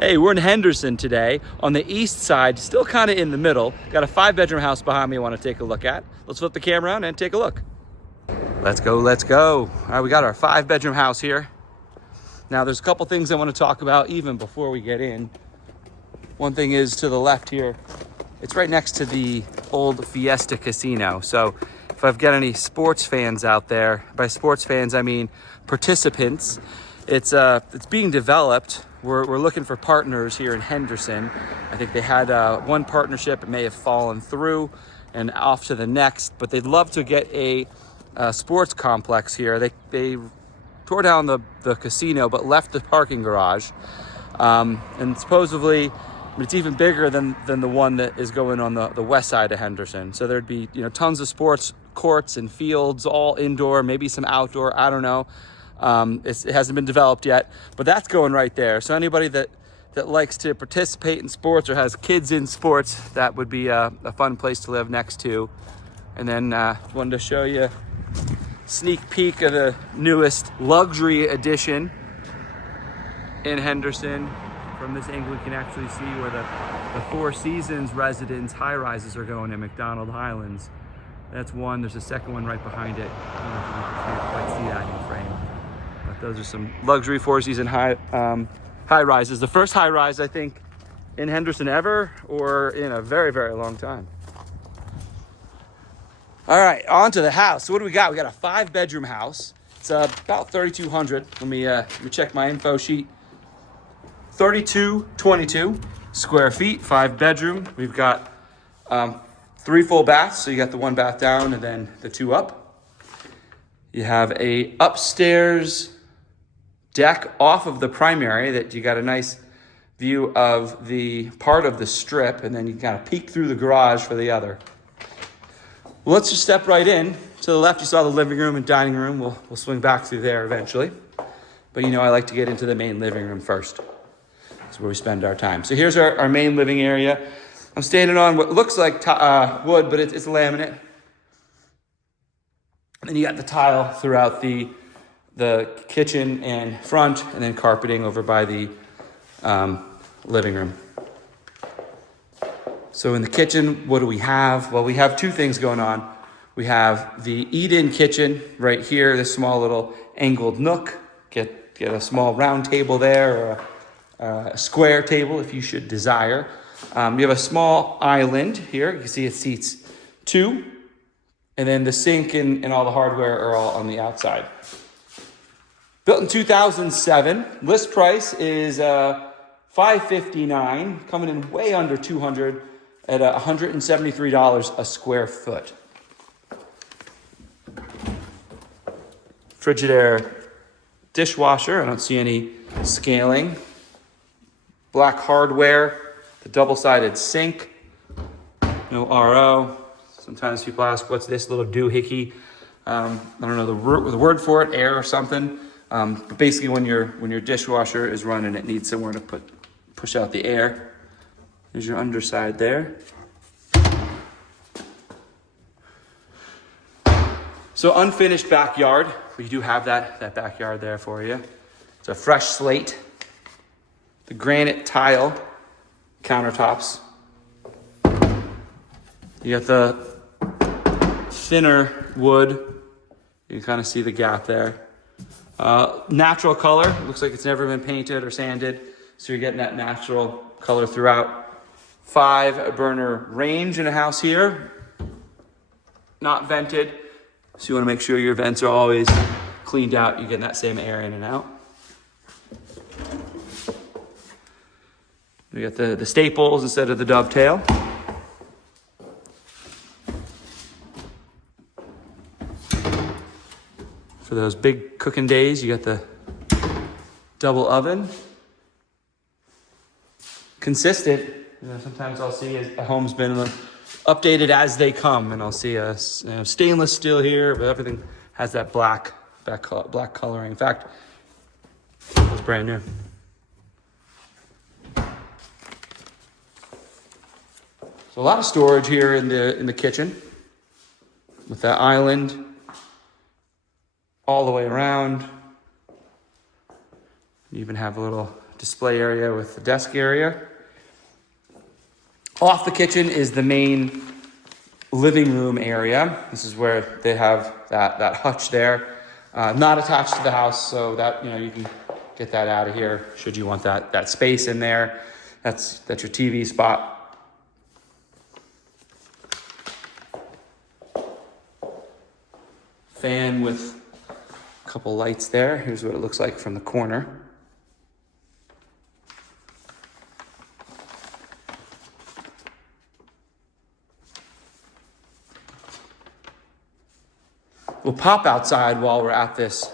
Hey, we're in Henderson today on the east side, still kind of in the middle. Got a 5-bedroom house behind me I want to take a look at. Let's flip the camera around and take a look. Let's go, let's go. All right, we got our 5-bedroom house here. Now there's a couple things I want to talk about even before we get in. One thing is to the left here, it's right next to the old Fiesta Casino. So if I've got any sports fans out there, by sports fans I mean participants, it's being developed. We're looking for partners here in Henderson. I think they had one partnership, it may have fallen through and off to the next, but they'd love to get a sports complex here. They tore down the casino, but left the parking garage. And supposedly, it's even bigger than the one that is going on the west side of Henderson. So there'd be tons of sports courts and fields, all indoor, maybe some outdoor, I don't know. It hasn't been developed yet, but that's going right there. So anybody that likes to participate in sports or has kids in sports, that would be a fun place to live next to. And then wanted to show you a sneak peek of the newest luxury edition in Henderson. From this angle, you can actually see where the Four Seasons residence high-rises are going in McDonald Highlands. That's one. There's a second one right behind it. I don't know if you can't quite see that in frame. But those are some luxury Four Season high-rises. The first high-rise, I think, in Henderson ever, or in a very, very long time. All right, on to the house. So what do we got? We got a 5-bedroom house. It's about 3,200. Let me check my info sheet. 3,222 square feet, 5-bedroom. We've got 3 full baths. So you got the 1 bath down and then the 2 up. You have a upstairs deck off of the primary that you got a nice view of the part of the strip, and then you kind of peek through the garage for the other. Well, let's just step right in. To the left, you saw the living room and dining room. We'll swing back through there eventually. But I like to get into the main living room first. That's where we spend our time. So here's our main living area. I'm standing on what looks like wood, but it's laminate. And then you got the tile throughout the kitchen and front, and then carpeting over by the living room. So in the kitchen, what do we have? Well, we have 2 things going on. We have the eat-in kitchen right here, this small little angled nook. Get a small round table there, or a square table if you should desire. You have a small island here. You can see it seats 2. And then the sink and all the hardware are all on the outside. Built in 2007. List price is $559, coming in way under $200 at $173 a square foot. Frigidaire dishwasher. I don't see any scaling. Black hardware. The double-sided sink. No RO. Sometimes people ask, what's this little doohickey? I don't know the word for it, air or something. But basically when your dishwasher is running, it needs somewhere to push out the air. There's your underside there. So unfinished backyard. We do have that backyard there for you. It's a fresh slate. The granite tile countertops. You got the thinner wood. You can kind of see the gap there. Natural color. Looks like it's never been painted or sanded. So you're getting that natural color throughout. 5-burner range in a house here. Not vented. So you want to make sure your vents are always cleaned out. You're getting that same air in and out. We got the staples instead of the dovetail. For those big cooking days, you got the double oven. Consistent. Sometimes I'll see a home's been updated as they come, and I'll see a stainless steel here, but everything has that black coloring. In fact, it's brand new. So a lot of storage here in the kitchen with that island all the way around. You even have a little display area with the desk area. Off the kitchen is the main living room area. This is where they have that hutch there. Not attached to the house, so that, you can get that out of here should you want that space in there. That's your TV spot. Fan with a couple lights there. Here's what it looks like from the corner. We'll pop outside while we're at this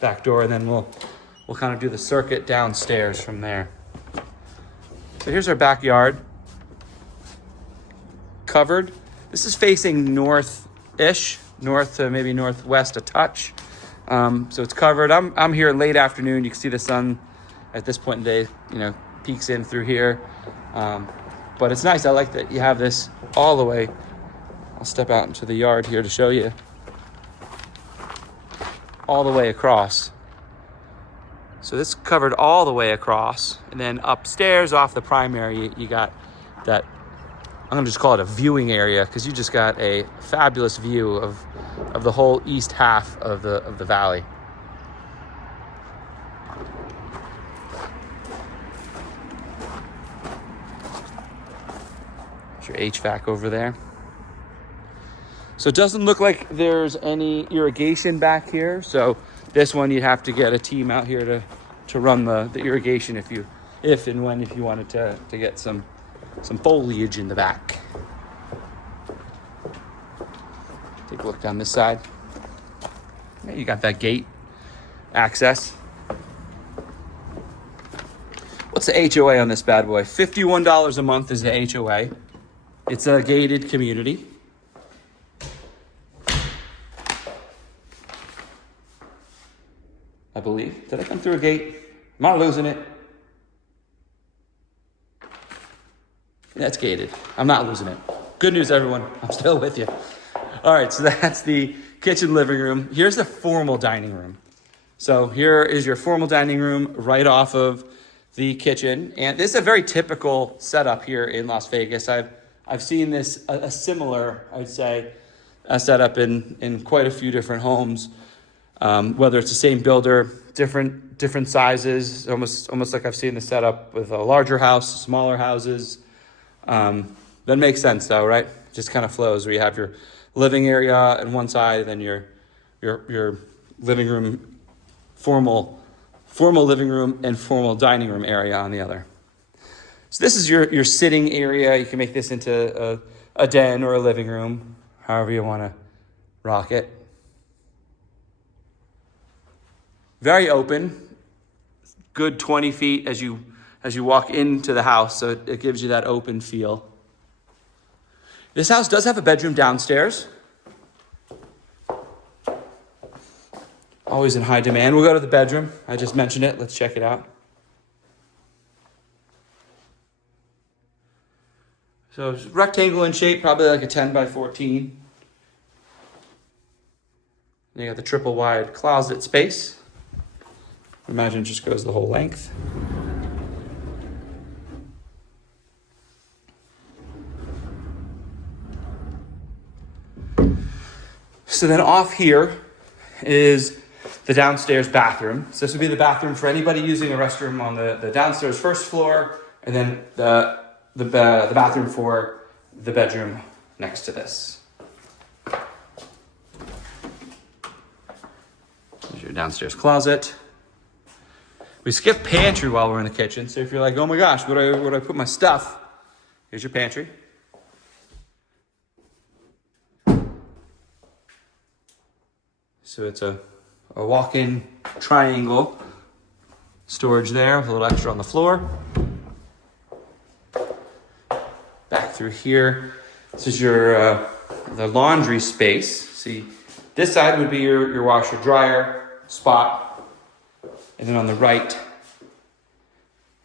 back door, and then we'll kind of do the circuit downstairs from there. So here's our backyard. Covered. This is facing north-ish, north to maybe northwest a touch. So it's covered. I'm here late afternoon. You can see the sun at this point in the day, peeks in through here. But it's nice. I like that you have this all the way. I'll step out into the yard here to show you. All the way across. So this covered all the way across, and then upstairs off the primary, you got that, I'm gonna just call it a viewing area, because you just got a fabulous view of the whole east half of the valley. There's your HVAC over there. So it doesn't look like there's any irrigation back here. So this one, you'd have to get a team out here to run the irrigation if you wanted to get some foliage in the back. Take a look down this side. Yeah, you got that gate access. What's the HOA on this bad boy? $51 a month is the HOA. It's a gated community. I believe. Did I come through a gate? Am I losing it? That's gated. I'm not losing it. Good news, everyone. I'm still with you. All right, so that's the kitchen living room. Here's the formal dining room. So here is your formal dining room right off of the kitchen. And this is a very typical setup here in Las Vegas. I've seen this, a similar, I would say, setup in quite a few different homes. Whether it's the same builder, different sizes, almost like I've seen the setup with a larger house, smaller houses. That makes sense though, right? Just kind of flows where you have your living area on one side, and then your living room, formal living room and formal dining room area on the other. So this is your sitting area. You can make this into a den or a living room, however you want to rock it. Very open, good 20 feet as you walk into the house, so it gives you that open feel. This house does have a bedroom downstairs. Always in high demand. We'll go to the bedroom. I just mentioned it. Let's check it out. So it's rectangle in shape, probably like a 10 by 14. Then you got the triple wide closet space. Imagine it just goes the whole length. So then off here is the downstairs bathroom. So this would be the bathroom for anybody using a restroom on the downstairs first floor, and then the bathroom for the bedroom next to this. There's your downstairs closet. We skip pantry while we're in the kitchen. So if you're like, oh my gosh, where do I put my stuff? Here's your pantry. So it's a walk-in triangle storage there with a little extra on the floor. Back through here, this is your the laundry space. See, this side would be your washer dryer spot. And then on the right,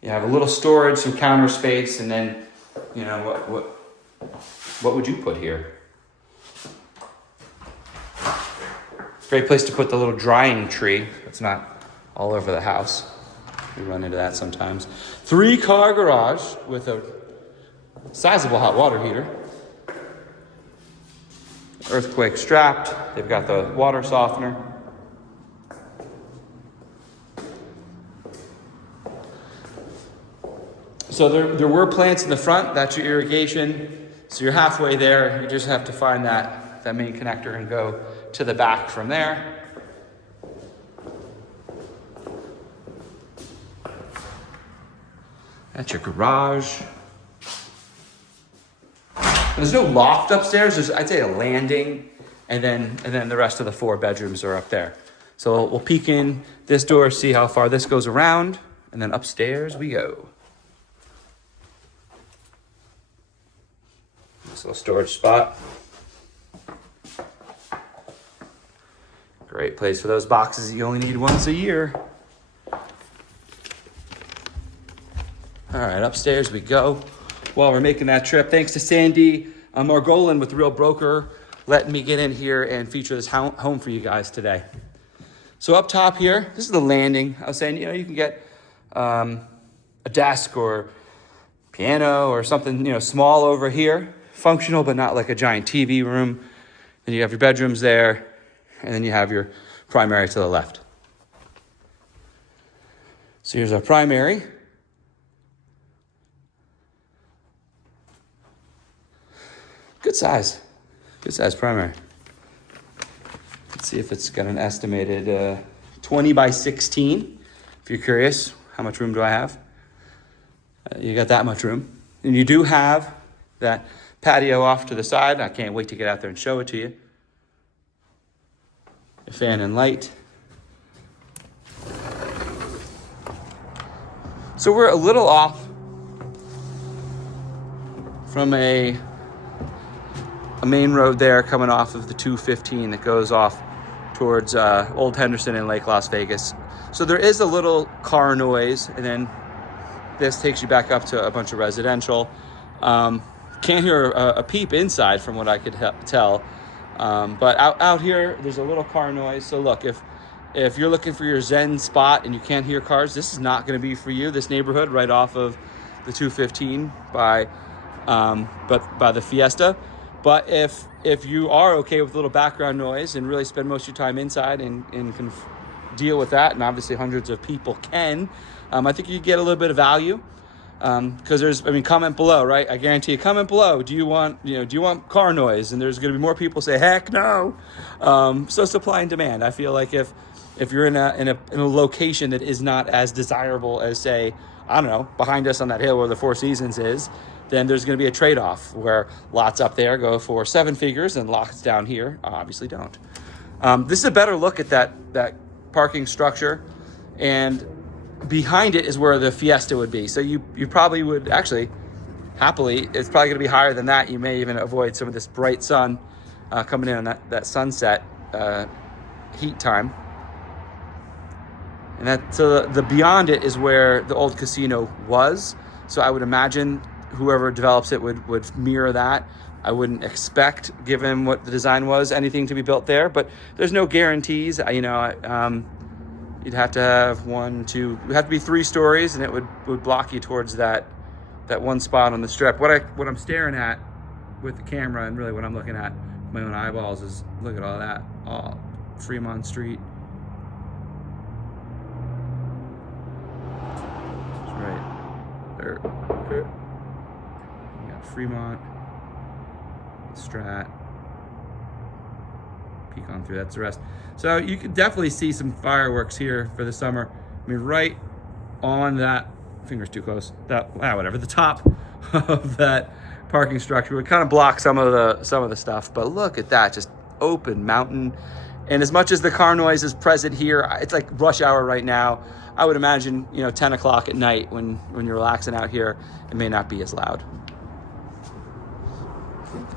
you have a little storage, some counter space, and then, what would you put here? Great place to put the little drying tree. It's not all over the house. We run into that sometimes. 3-car garage with a sizable hot water heater. Earthquake strapped. They've got the water softener. So there were plants in the front. That's your irrigation. So you're halfway there. You just have to find that main connector and go to the back from there. That's your garage. There's no loft upstairs. There's, I'd say, a landing, and then the rest of the 4 bedrooms are up there. So we'll peek in this door, see how far this goes around, and then upstairs we go. This little storage spot. Great place for those boxes you only need once a year. All right, upstairs we go. While we're making that trip, thanks to Sandy Margolin with The Real Broker, letting me get in here and feature this home for you guys today. So up top here, this is the landing. I was saying, you can get a desk or piano or something, small over here. Functional, but not like a giant TV room. Then you have your bedrooms there, and then you have your primary to the left. So here's our primary. Good size primary. Let's see if it's got an estimated 20 by 16. If you're curious, how much room do I have? You got that much room. And you do have that patio off to the side. I can't wait to get out there and show it to you. A fan and light. So we're a little off from a main road there coming off of the 215 that goes off towards Old Henderson and Lake Las Vegas. So there is a little car noise, and then this takes you back up to a bunch of residential. Can't hear a peep inside from what I could tell. But out here, there's a little car noise. So look, if you're looking for your Zen spot and you can't hear cars, this is not going to be for you. This neighborhood right off of the 215 by the Fiesta. But if you are okay with a little background noise and really spend most of your time inside and can deal with that, and obviously hundreds of people can, I think you get a little bit of value. Because comment below, right? I guarantee you, comment below. Do you want car noise? And there's going to be more people say, heck no. So supply and demand. I feel like if you're in a location that is not as desirable as, say, I don't know, behind us on that hill where the Four Seasons is, then there's going to be a trade-off where lots up there go for 7 figures and lots down here obviously don't. This is a better look at that parking structure, and behind it is where the Fiesta would be. So you probably would actually, happily, it's probably going to be higher than that. You may even avoid some of this bright sun coming in on that sunset heat time. And so the beyond it is where the old casino was. So I would imagine whoever develops it would mirror that. I wouldn't expect, given what the design was, anything to be built there, but there's no guarantees. You'd have to have it'd have to be 3 stories, and it would block you towards that one spot on the strip. What I'm staring at with the camera, and really what I'm looking at with my own eyeballs, is look at all that. Oh, Fremont Street. It's right there. You got Fremont, Strat, peek on through, that's the rest. So you could definitely see some fireworks here for the summer. I mean, right on that, fingers too close, the top of that parking structure would kind of block some of the stuff. But look at that, just open mountain. And as much as the car noise is present here, it's like rush hour right now. I would imagine, 10 o'clock at night when you're relaxing out here, it may not be as loud.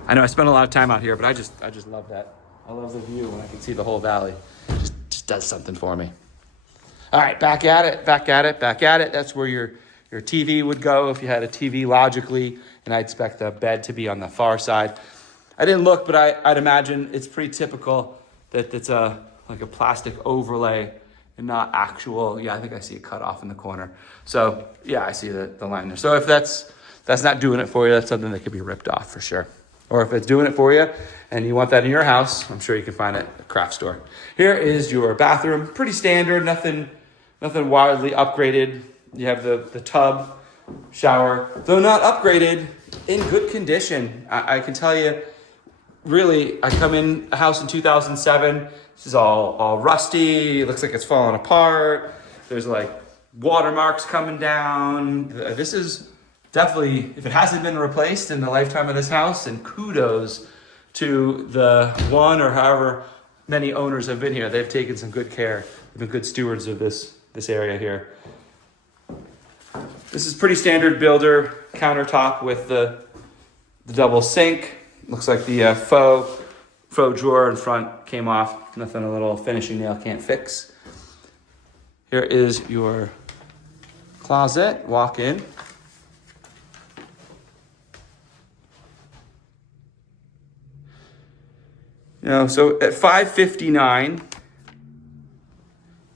I know I spend a lot of time out here, but I just love that. I love the view when I can see the whole valley. It just does something for me. All right, back at it. That's where your TV would go if you had a TV logically, and I expect the bed to be on the far side. I didn't look, but I'd imagine it's pretty typical that it's like a plastic overlay and not actual. Yeah, I think I see it cut off in the corner. So yeah, I see the line there. So if that's not doing it for you, that's something that could be ripped off for sure. Or if it's doing it for you and you want that in your house, I'm sure you can find it at a craft store. Here is your bathroom. Pretty standard, nothing wildly upgraded. You have the tub, shower, though not upgraded, in good condition. I can tell you, really, I come in a house in 2007. This is all rusty. It looks like it's falling apart. There's like watermarks coming down. This is definitely, if it hasn't been replaced in the lifetime of this house, and kudos to the one or however many owners have been here. They've taken some good care. They've been good stewards of this area here. This is pretty standard builder countertop with the double sink. Looks like the faux drawer in front came off. Nothing a little finishing nail can't fix. Here is your closet. Walk in. So at $559,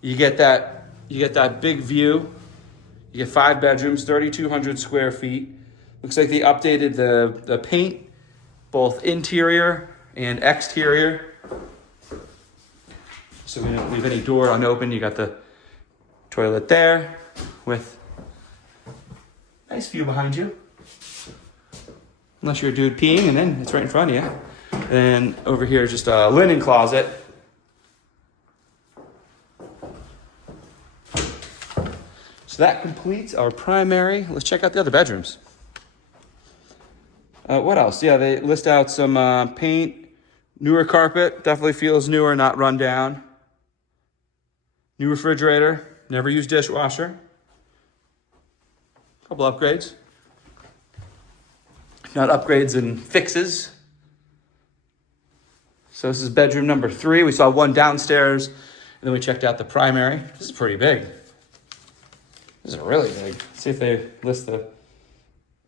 you get that big view. You get 5 bedrooms, 3,200 square feet. Looks like they updated the paint, both interior and exterior. So we don't leave any door unopened. You got the toilet there with a nice view behind you. Unless you're a dude peeing, and then it's right in front of you. And over here is just a linen closet. So that completes our primary. Let's check out the other bedrooms. What else? Yeah, they list out some paint, newer carpet, definitely feels newer, not run down. New refrigerator, never used dishwasher. Couple upgrades. Not upgrades and fixes. So this is bedroom number 3. We saw one downstairs, and then we checked out the primary. This is pretty big. This is really big. Let's see if they list the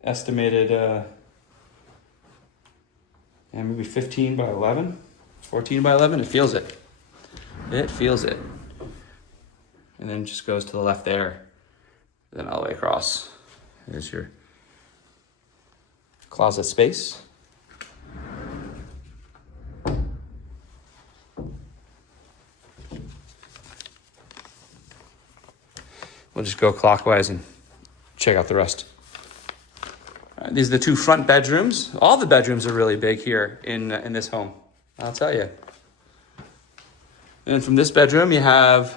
estimated, maybe 15 by 11, 14 by 11. It feels it. It feels it. And then just goes to the left there, then all the way across. There's your closet space. We'll just go clockwise and check out the rest. All right, these are the 2 front bedrooms. All the bedrooms are really big here in this home, I'll tell you. And then from this bedroom, you have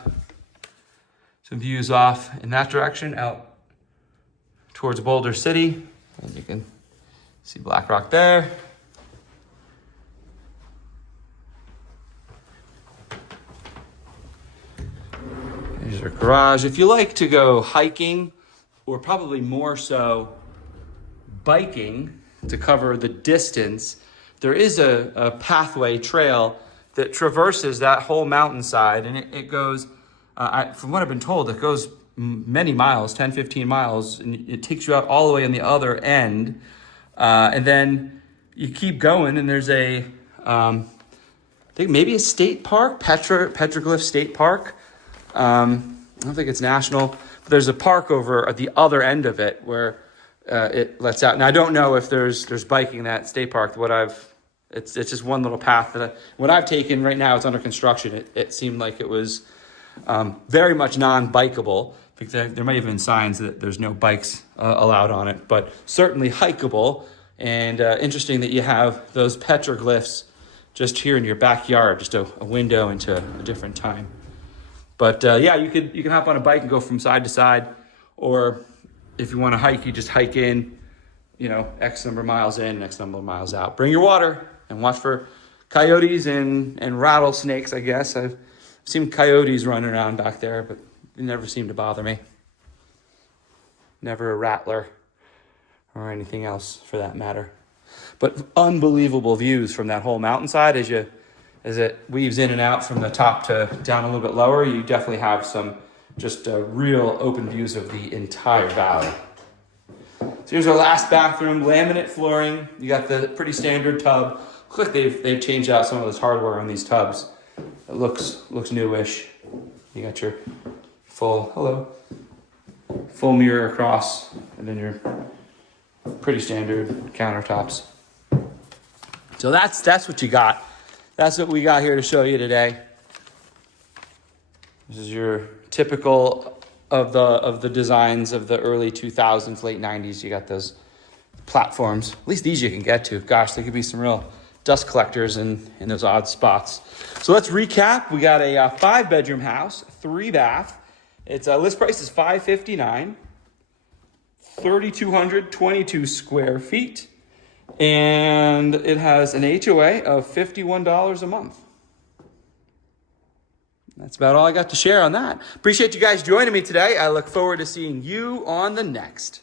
some views off in that direction out towards Boulder City. And you can see Black Rock there. There's our garage. If you like to go hiking, or probably more so biking to cover the distance, there is a pathway trail that traverses that whole mountainside, and it goes, from what I've been told, it goes many miles, 10, 15 miles, and it takes you out all the way on the other end. And then you keep going, and there's I think maybe a state park, Petroglyph State Park. I don't think it's national, but there's a park over at the other end of it where it lets out. Now I don't know if there's biking in that state park. It's just one little path that what I've taken right now. It's under construction. It seemed like it was very much non-bikeable. I think there might have been signs that there's no bikes allowed on it, but certainly hikeable. And interesting that you have those petroglyphs just here in your backyard, just a window into a different time. But yeah, you can hop on a bike and go from side to side, or if you want to hike, you just hike in, X number of miles in, X number of miles out. Bring your water and watch for coyotes and rattlesnakes, I guess. I've seen coyotes running around back there, but they never seem to bother me. Never a rattler or anything else for that matter. But unbelievable views from that whole mountainside as it weaves in and out from the top to down a little bit lower. You definitely have some just real open views of the entire valley. So here's our last bathroom, laminate flooring. You got the pretty standard tub. Looks like they've changed out some of this hardware on these tubs. It looks newish. You got your full mirror across, and then your pretty standard countertops. So that's what you got. That's what we got here to show you today. This is your typical of the designs of the early 2000s, late 90s. You got those platforms. At least these you can get to. Gosh, there could be some real dust collectors in those odd spots. So let's recap. We got a 5-bedroom house, 3-bath. Its list price is $559, 3,222 square feet, and it has an HOA of $51 a month. That's about all I got to share on that. Appreciate you guys joining me today. I look forward to seeing you on the next.